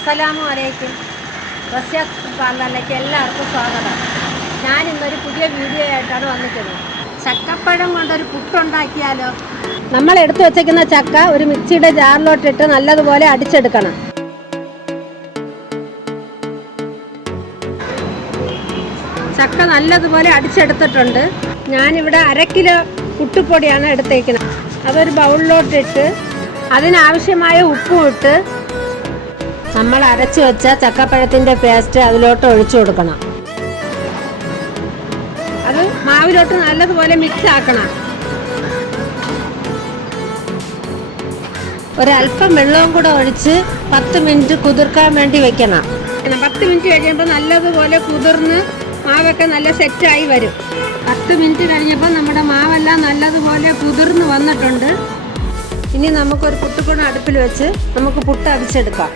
അസ്സലാമു അലൈക്കും. റസിയാസ് പാർലറിലേക്ക് എല്ലാവർക്കും സ്വാഗതം. ഞാനിന്നൊരു പുതിയ വീഡിയോ ആയിട്ടാണ് വന്നിട്ടുള്ളത്. ചക്കപ്പഴം കൊണ്ടൊരു പുട്ടുണ്ടാക്കിയാലോ? നമ്മൾ എടുത്തു വച്ചേക്കുന്ന ചക്ക ഒരു മിക്സിയുടെ ജാറിലോട്ടിട്ട് നല്ലതുപോലെ അടിച്ചെടുക്കണം. ചക്ക നല്ലതുപോലെ അടിച്ചെടുത്തിട്ടുണ്ട്. ഞാനിവിടെ 1/2 കിലോ പുട്ടുപൊടിയാണ് എടുത്തേക്കുന്നത്. അതൊരു ബൗളിലോട്ടിട്ട് അതിനാവശ്യമായ ഉപ്പും ഇട്ട് നമ്മൾ അരച്ചു വെച്ച ചക്കപ്പഴത്തിൻ്റെ പേസ്റ്റ് അതിലോട്ട് ഒഴിച്ചു കൊടുക്കണം. അത് മാവിലോട്ട് നല്ലതുപോലെ മിക്സ് ആക്കണം. ഒരല്പം വെള്ളവും കൂടെ ഒഴിച്ച് 10 മിനിറ്റ് കുതിർക്കാൻ വേണ്ടി വെക്കണം. 10 മിനിറ്റ് കഴിയുമ്പോൾ നല്ലതുപോലെ കുതിർന്ന് മാവൊക്കെ നല്ല സെറ്റായി വരും. 10 മിനിറ്റ് കഴിഞ്ഞപ്പോൾ നമ്മുടെ മാവെല്ലാം നല്ലതുപോലെ കുതിർന്ന് വന്നിട്ടുണ്ട്. ഇനി നമുക്കൊരു പുട്ടുപൊടി അടുപ്പിൽ വെച്ച് നമുക്ക് പുട്ട് അവിച്ചെടുക്കാം.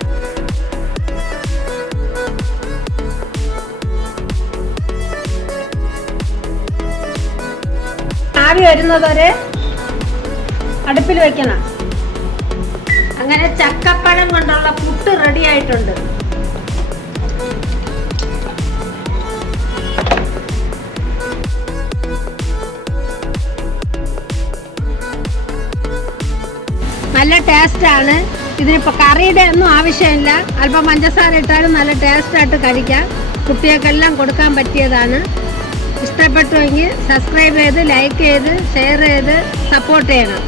ആവി വരുന്നതുവരെ അടുപ്പിൽ വെക്കണം. അങ്ങനെ ചക്കപ്പഴം കൊണ്ടുള്ള പുട്ട് റെഡി ആയിട്ടുണ്ട്. നല്ല ടേസ്റ്റാണ്. ഇതിനിപ്പോൾ കറിയുടെ ഒന്നും ആവശ്യമില്ല. അല്പം പഞ്ചസാര ഇട്ടാലും നല്ല ടേസ്റ്റായിട്ട് കഴിക്കാം. കുട്ടികൾക്കെല്ലാം കൊടുക്കാൻ പറ്റിയതാണ്. ഇഷ്ടപ്പെട്ടുവെങ്കിൽ സബ്സ്ക്രൈബ് ചെയ്ത്, ലൈക്ക് ചെയ്ത്, ഷെയർ ചെയ്ത് സപ്പോർട്ട് ചെയ്യണം.